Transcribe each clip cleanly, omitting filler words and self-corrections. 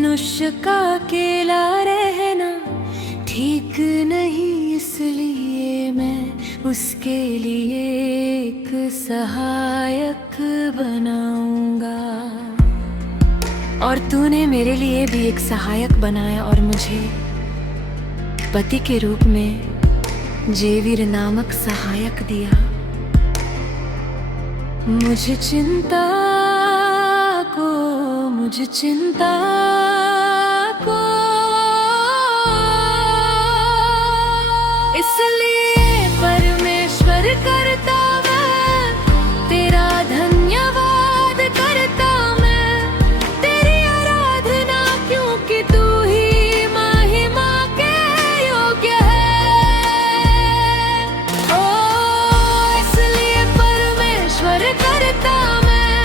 मनुष्य का अकेला रहना ठीक नहीं, इसलिए मैं उसके लिए एक सहायक बनाऊंगा। और तूने मेरे लिए भी एक सहायक बनाया और मुझे पति के रूप में जेवीर नामक सहायक दिया। मुझे चिंता को इसलिए परमेश्वर करता मैं तेरा धन्यवाद करता मैं तेरी आराधना, क्योंकि तू ही महिमा के योग्य है। ओ इसलिए परमेश्वर करता मैं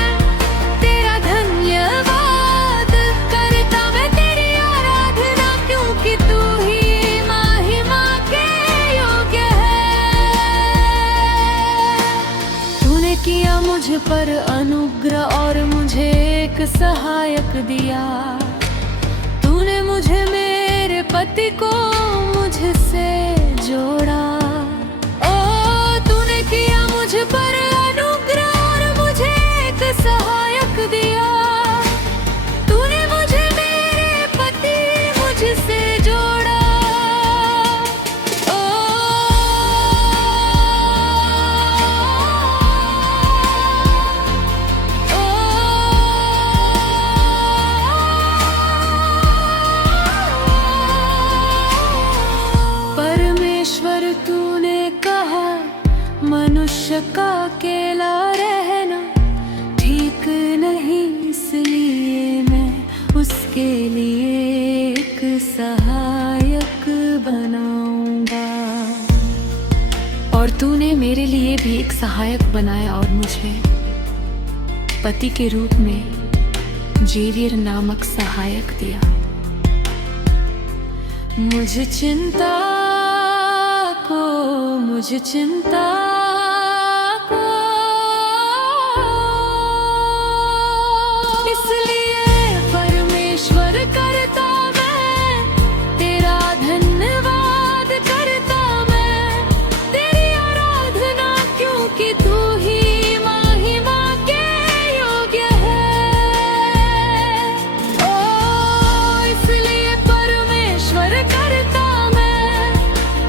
तेरा धन्यवाद करता मैं तेरी आराधना, क्योंकि तू ही महिमा के योग्य है। तूने किया मुझ पर अनुग्रह और मुझे एक सहायक दिया। तूने मुझे मेरे पति को मुझसे जोड़ा। ओ तूने किया मुझ पर अनुग्रह और मुझे एक सहायक दिया। तूने मुझे मेरे पति मुझसे जोड़ा। ओ परमेश्वर तूने कहा मनुष्य का अकेला रहना ठीक नहीं, इसलिए मैं उसके लिए एक सहायक बनाऊंगा। और तूने मेरे लिए भी एक सहायक बनाया और मुझे पति के रूप में जेवीर नामक सहायक दिया। मुझे चिंता को इसलिए परमेश्वर करता मैं तेरा धन्यवाद करता मैं तेरी आराधना, क्योंकि तू ही महिमा के योग्य है। ओ इसलिए परमेश्वर करता मैं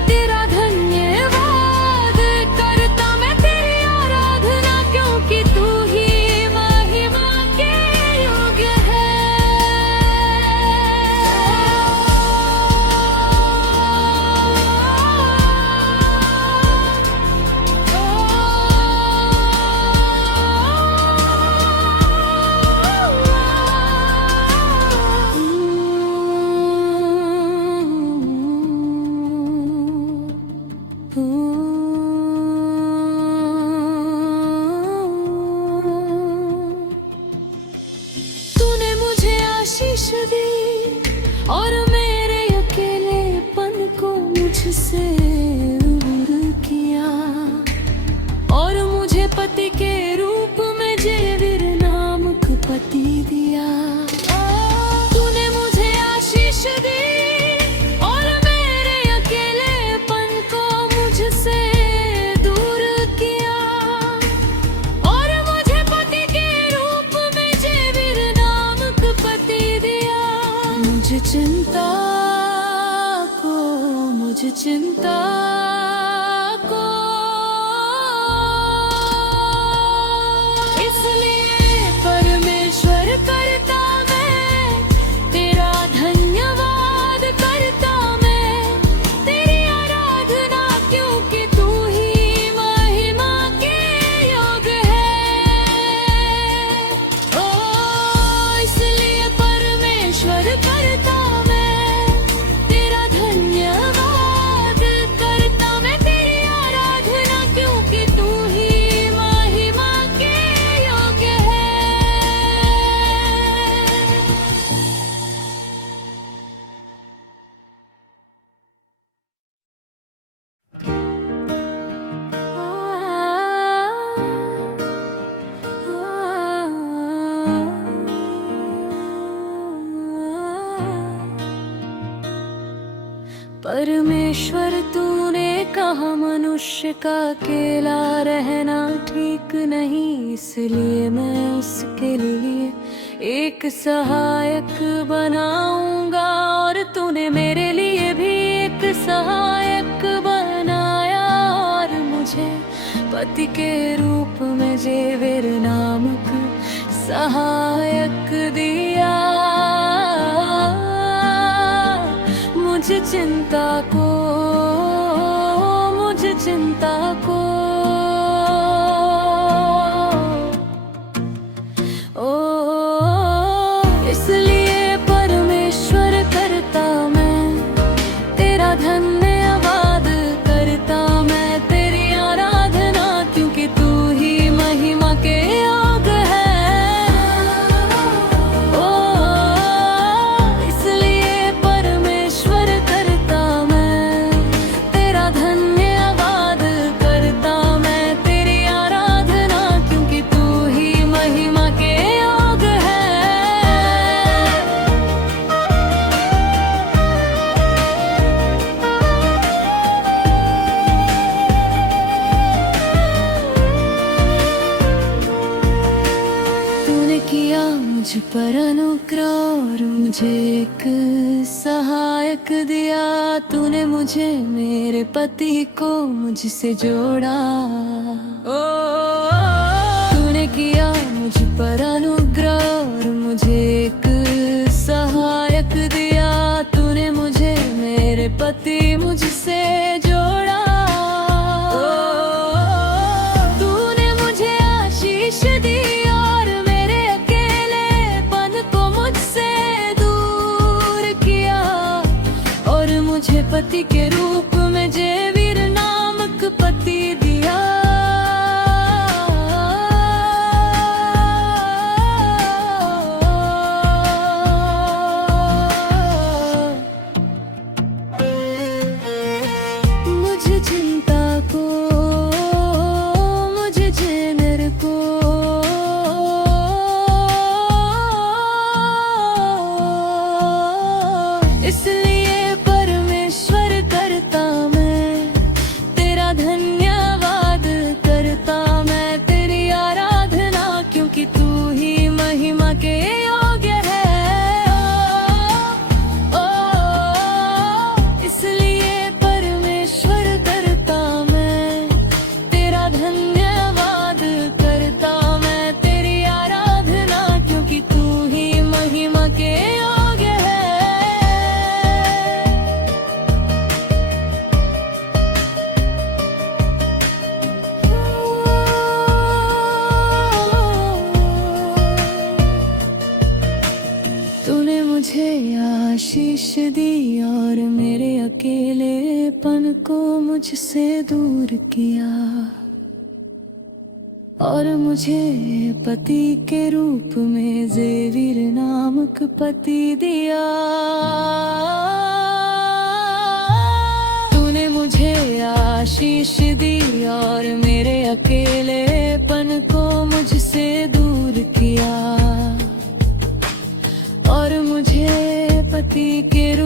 तेरा धन्यवाद करता मैं तेरी आराधना, क्योंकि तू ही महिमा के योग्य है। तूने मुझे आशीष दी और मेरे अकेलेपन को मुझसे दूर किया और मुझे पति के रूप में जेवीर नामक पति दिया। तूने मुझे आशीष दी और मेरे अकेलेपन को मुझसे दूर किया और मुझे पति के रूप में जेवीर नामक पति दिया। मुझे चिंता को इसलिए परमेश्वर करता मैं तेरा धन्यवाद करता मैं तेरी आराधना, क्योंकि तू ही महिमा के योग्य है। ओ इसलिए परमेश्वर करता मैं तेरा धन्यवाद करता मैं परमेश्वर तूने कहा मनुष्य का अकेला रहना ठीक नहीं, इसलिए मैं उसके लिए एक सहायक बनाऊंगा। और तूने मेरे लिए भी एक सहायक बनाया, और मुझे पति के रूप में जेविर नामक सहायक दिया। मुझे चिंता को इसलिए परमेश्वर करता मैं तेरा धन्यवाद करता, मैं तेरी आराधना, क्योंकि तू ही महिमा के योग है। इसलिए परमेश्वर करता मैं तेरा धन्यवाद करता, मैं तेरी आराधना, क्योंकि तू ही महिमा के योग है। तूने किया मुझ पर अनुग्रह और मुझे एक सहायक दिया। तूने मुझे मेरे पति को मुझसे जोड़ा। तूने किया मुझ पर अनुग्रह और मुझे एक सहायक दिया। तूने मुझे मेरे पति मुझसे जोड़ा। तूने मुझे आशीष दी और मेरे अकेलेपन को मुझसे दूर किया, और मुझे पति के रूप में जेविर नामक पति दिया। मुझे चिंता को, मुझे जेनर को, इसलिए परमेश्वर करता मैं तेरा धन्यवाद करता, मैं तेरी आराधना, क्योंकि तू ही महिमा के योग्य है। इसलिए परमेश्वर करता मैं तेरा धन्यवाद करता, मैं तेरी आराधना, क्योंकि तू ही महिमा के योग्य है। तूने मुझे आशीष दी और मेरे अकेलेपन को मुझसे दूर किया, और मुझे पति के रूप में जेविर नामक पति दिया। तूने मुझे आशीष दी और मेरे अकेलेपन को मुझसे दूर किया, और मुझे पति के रूप